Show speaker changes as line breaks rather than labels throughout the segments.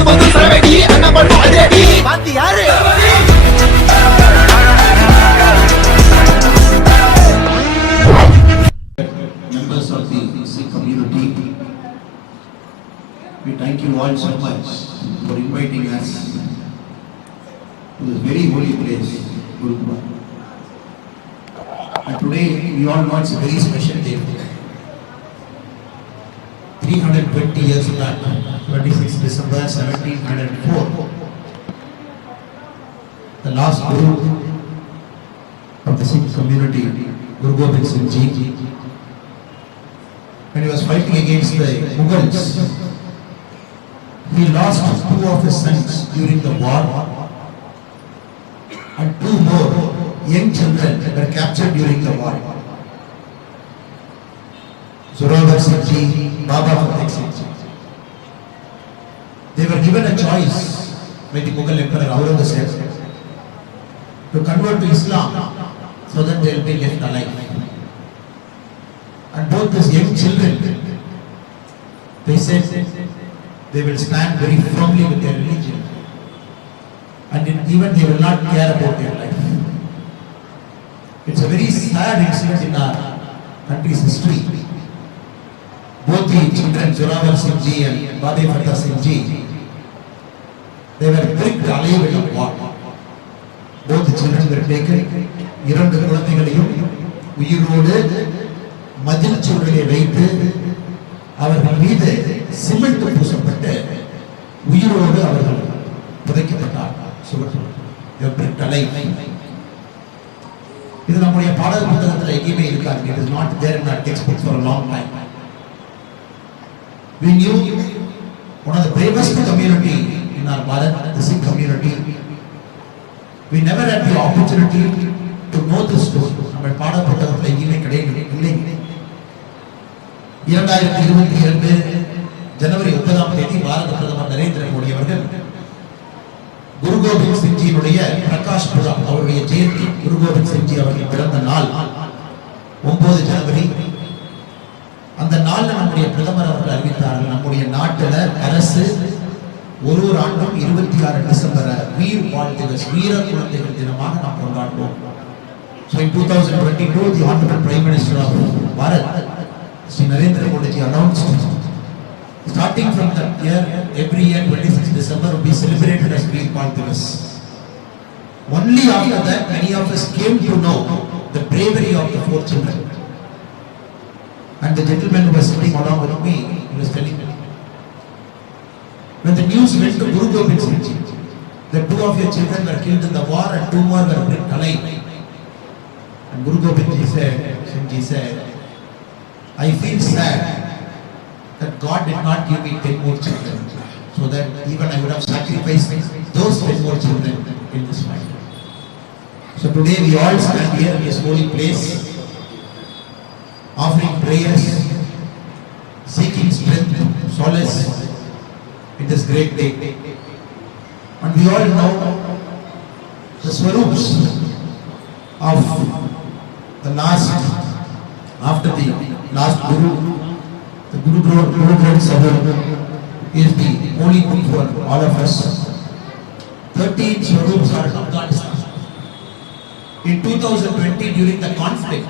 ಬಂದು ಬಂದು ಸರಬೇಡಿ ಅನ್ನ ಪಡ್ದು ಅದೇಡಿ
ಮಾತು ಯಾರು
Members of the Sikh community, we thank you all so much for inviting us to this very holy place, Gurudwara. And today, we all know it's a very special day. 320 years back, 26 December 1704, the last Guru of the Sikh community, Guru Gobind Singh Ji, when he was fighting against the Mughals, he lost two of his sons during the war, and two more young children were captured during the war. Zorawar Singh Ji, Baba Fateh Singh Ji. Given a choice by the Mughal Emperor Aurangzeb to convert to Islam so that they will be left alive. And both these young children, they said they will stand very firmly with their religion. And even they will not care about their life. It's a very sad incident in our country's history. Both the children, Zorawar Singh Ji and Babe Fatah Singh Ji, they were pricked alive in war. Both the children were taken, இரண்டு குழந்தைகளையும் உயிரோடு மதில் சுவரிலே வைத்து அவர்கள் மீது cement பூசப்பட்டு உயிரோடு அவர்கள் புதைக்கப்பட்டார். இது நம்முடைய பாடல் புத்தகத்தில் எங்கேயுமே இருக்காது. It is not there in our text book for long time we knew one of the bravest community in our Bharat, the Sikh community. We never had the opportunity to know this story. நம்ம பாட புத்தகத்தில் எங்கேயுமே கிடையாது இல்லை இரண்டாயிரத்தி இருபத்தி இரண்டு ஜனவரி முப்பதாம் தேதி பாரத பிரதமர் நரேந்திர மோடி அவர்கள் குரு கோபிந்த் சிங்ஜியினுடைய பிரகாஷ் புரம் அவருடைய ஜெயந்தி குரு கோபிந்த் சிங்ஜி அவர்கள் பிறந்த நாள் ஒன்பது ஜனவரி அந்த நாள்ல நம்முடைய பிரதமர் அவர்கள் அறிவித்தார்கள் நம்முடைய நாட்டுல அரசு ஒரு ஒரு ஆண்டும் இருபத்தி ஆறு டிசம்பரை வீர் வாழ் திவஸ் வீர குழந்தைகள் தினமாக நாம் கொண்டாடுவோம் so in two thousand twenty two the honourable prime minister of Bharat Sri Narendra Modiji announce starting from the year every year twenty six December be celebrated as Veer வாழ் Diwas Only after that, many of us came to know the bravery of the four children. And the gentleman who was sitting along with me, was telling when the news went to Guru Gobind Singh Ji, that two of your children were killed in the war and two more were brought alive. And Guru Gobind Ji said, Singh said, I feel sad that God did not give me ten more children, so that even I would have sacrificed those ten more children in this fight. So today we all stand here in this holy place, offering prayers, seeking strength, solace And we all know the swarups of the last, after the last Guru, the Guru Guru Granth Sahib is the only book for all of us. 13 swarups are in Afghanistan. In 2020, during the conflict,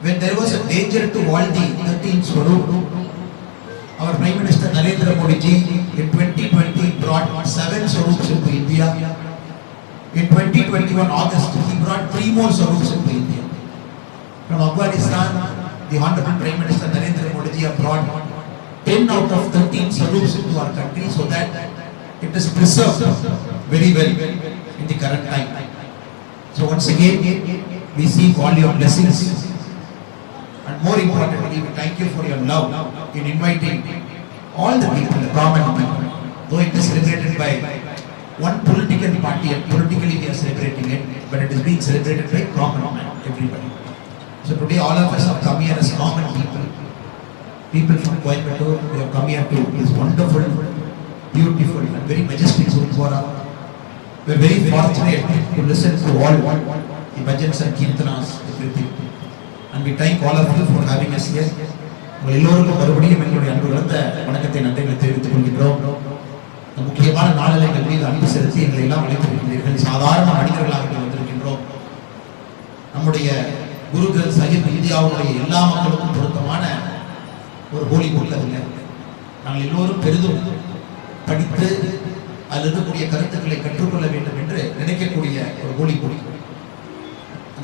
when there was a danger to all the 13 Swarup, our Prime Minister Narendra Modi ji in 2020 brought seven Swarups into India. In 2021 August, he brought three more Swarups into India. From Afghanistan, the Honorable Prime Minister Narendra Modi ji have brought 10 out of 13 Swarups into our country so that it is preserved very well in the current time. So once again, we seek all your blessings. And more importantly, we thank you for your love in inviting all the people, the common people. Though it is celebrated by one political party and politically we are celebrating it, but it is being celebrated by common everybody. So today all of us have come here as common people. People from Coimbatore, we have come here to this wonderful, beautiful and very majestic Gurudwara. We are very fortunate to listen to all the bhajans and kirtanas, everything. And we thank all of you for having us here உங்கள் எல்லோருக்கும் மறுபடியும் எங்களுடைய அன்பு கலந்த வணக்கத்தை நன்றிகளை தெரிவித்துக் கொள்கின்றோம். எங்களை எல்லாம் அழைத்திருக்கின்றீர்கள் சாதாரண மனிதர்களாக இங்கே வந்திருக்கின்றோம். நம்முடைய குரு கிரந்த் சாஹிப் இந்தியாவுடைய எல்லா மக்களுக்கும் பொருத்தமான ஒரு ஹோலி புக் நாங்கள் எல்லோரும் பெரிதும் படித்து அதில் இருக்கக்கூடிய கருத்துக்களை கற்றுக்கொள்ள வேண்டும் என்று நினைக்கக்கூடிய ஒரு ஹோலி புக்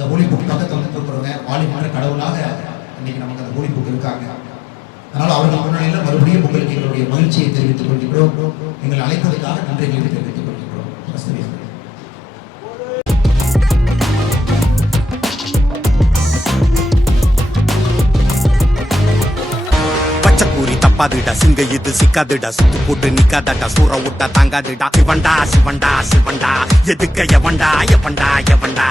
அந்த ஹோலி புக் பக்கத்தில் இருக்கிறவங்க வாலிபன்ற கடவுளாக இன்னைக்கு நமக்கு அந்த ஹோலி புக் இருக்காங்க. அதனால் அவர்கள் முன்னிலையில் மறுபடியும் உங்களுக்கு எங்களுடைய மகிழ்ச்சியை தெரிவித்துக் கொள்கிறோம் எங்களை அழைப்பதற்காக நன்றிகளை தெரிவித்துக்
கொள்கிறோம் தப்பாதுடா சிங்க இது சிக்காதுடா சுத்து போட்டு சூற விட்டா தாங்காதுடா. சிவண்டா சிவண்டா சிவண்டா எதுக்க எவண்டா எவண்டா எவண்டா